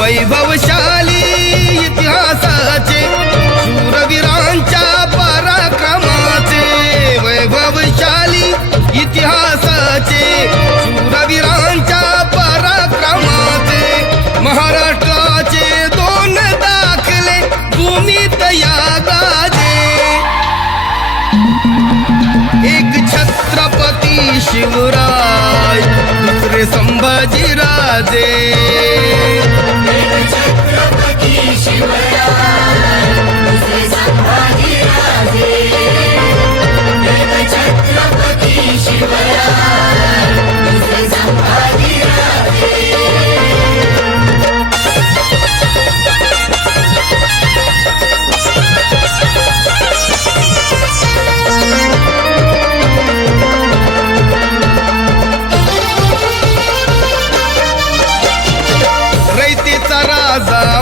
वैभवशाली इतिहासाचे शूरवीरांच्या पराक्रमाचे वैभवशाली इतिहासाचे शूरवीरांच्या पराक्रमाचे महाराष्ट्राचे 2 दाखले भूमीत या गाजे एक छत्रपती शिवराय दुसरे संभाजीराजे छत्रपती शिवराय दुसरे संभाजीराजे छत्रपती शिवराय दुसरे संभाजीराजे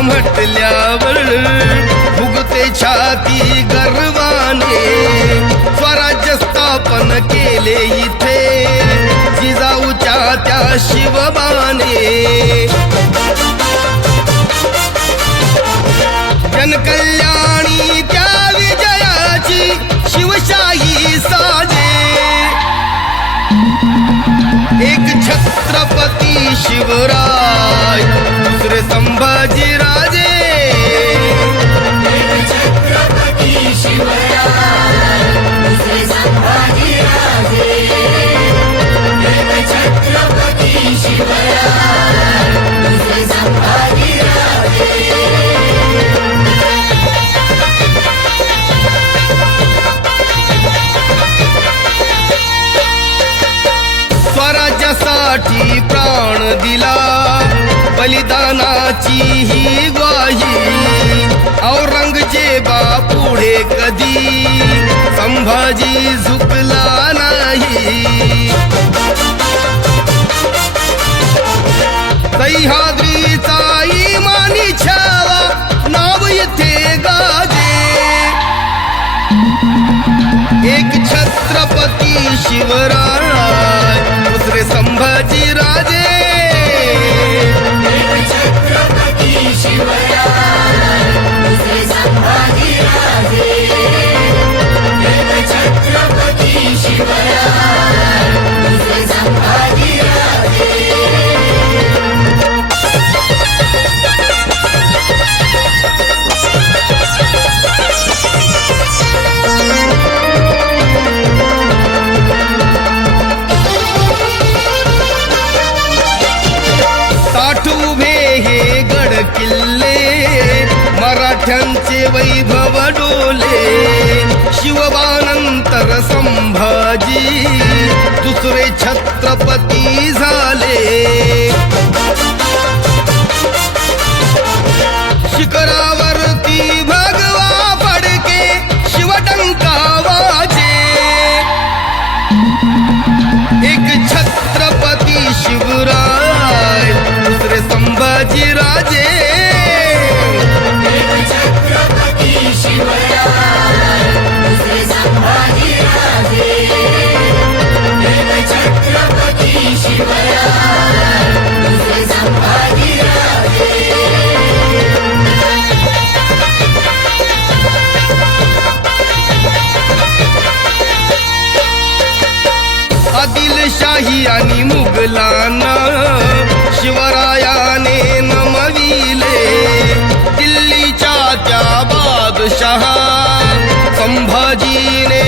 म्हटल्यावर फुगते छाती गर्वाने स्वराज्य स्थापन केले इथे जिजाऊच्या त्या शिवबाने जनकल्याणी त्या विजयाची शिवशाही साजे एक छत्रपती शिवराय दुसरे संभाजीराजे छत्रपती शिवराय दुसरे संभाजीराजे छत्रपती शिवराय दुसरे संभाजीराजे स्वराज्यासाठी प्राण दिला बलिदानाची ही ग्वाही औरंगजेबा पुढे कधी संभाजी झुकला नाही सह्याद्रीचा इमानी छावा नाव इथे गाजे एक छत्रपती शिवराय दुसरे संभाजीराजे छत्रपती शिवराय दुसरे संभाजीराजे छत्रपती शिवराय दुसरे संभाजीराजे किल्ले मराठ्यांचे वैभव डोले शिवबानंतर संभाजी दुसरे छत्रपती झाले शिखरावरती भगवा फडके शिवटंका वाजे एक छत्रपती शिवराय दुसरे संभाजीराजे छत्रपती शिवराय दुसरे संभाजीराजे छत्रपती शिवराय दुसरे संभाजीराजे आदिलशाही आणि मुघलांना शिवरायाने नमविले दिल्लीच्या त्या बादशहा संभाजीने